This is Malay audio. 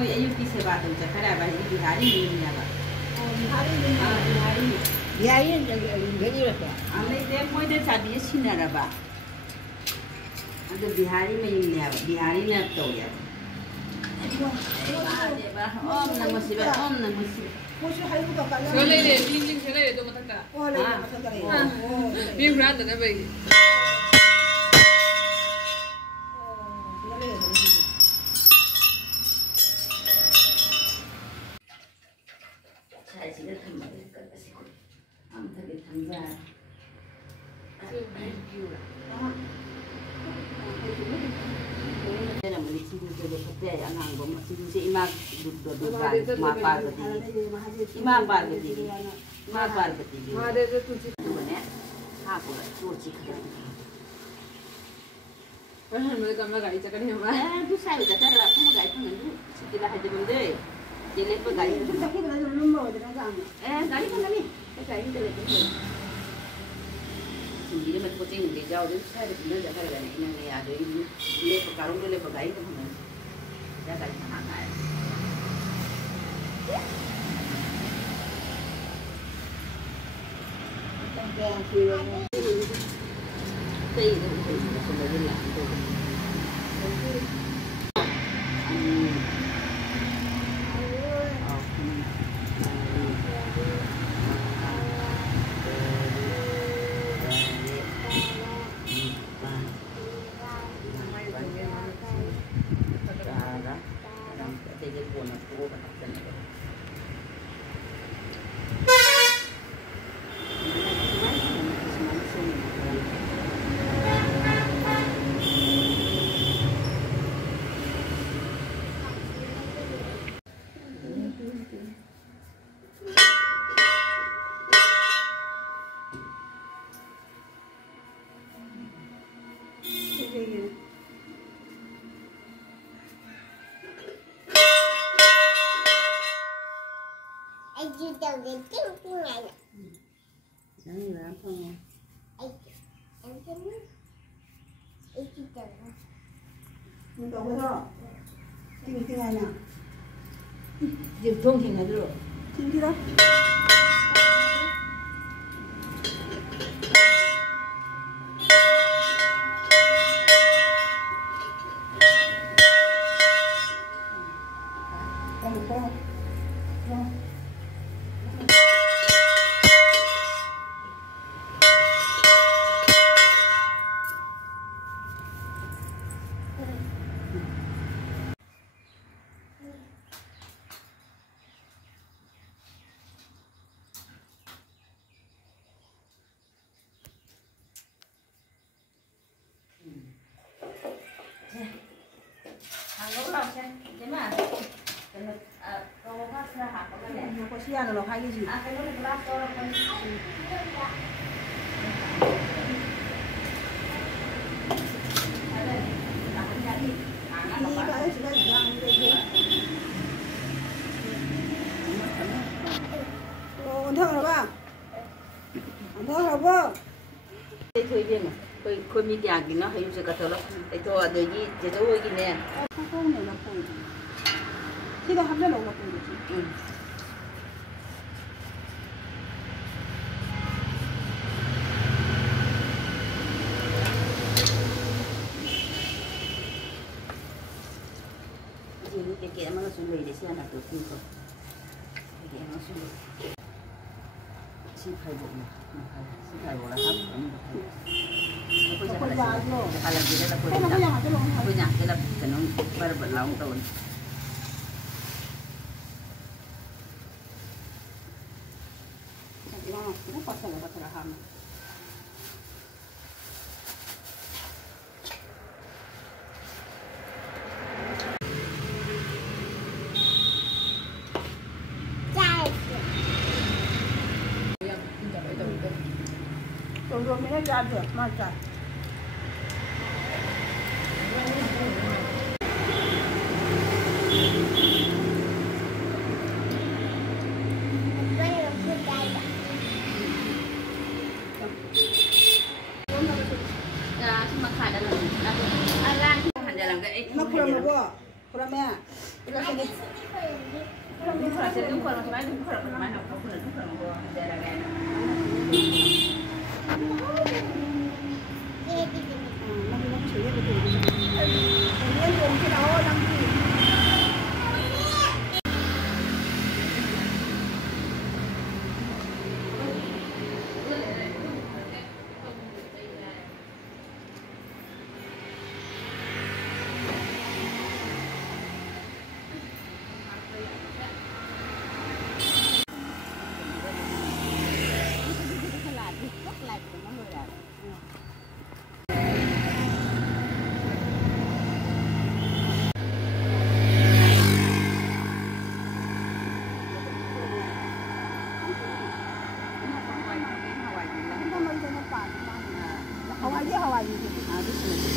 मोई अयुक की सेवा तो चखरा भाई बिहारी नहीं आवा बिहारी भेजी रखा हमने देख मोई दे शादी छिना रबा अगर बिहारी में नहीं आवा बिहारी ने तो यार ओम नमः शिवाय ओम नमः शिवाय ले लिंग से ले तो मत का हां ये ब्रांड ना भाई Jadi macam kucing dia jauh dia saya benar jaga lagi ni ni ada ini lepas karung dia lepas gaya tu mana jaga mana gaya. Tây itu sudah jelas tu. Jangan apa ni? Untuk apa? Tinggal mana? Jepun tinggal dulu. Tinggal. Lo hay cái gì? Cái đó là glass door. Còn thơ là ba. Còn thơ là ba. Đây thôi đi mà. Khôi mi già thì nó hay dùng cái thơ lắm. Đây thôi đời gì chỉ cho tôi cái này. Không này là phun. Khi đó hấp dẫn là phun được. Kaya mga sulay di siya natutin ko. Kaya mga sulay. Sipay mo na. Sipay mo na hapon. Ako siya halagi nila po rin. Ako niya kila ganun para balawang taon. Sabi mo, pinapasa na ba tarahan? Rồi mới ra được mà chả. Nó không có, không mẹ. Đúng rồi, sẽ đúng rồi, máy đúng rồi, máy nào cũng đúng rồi, đây là cái Hawaii.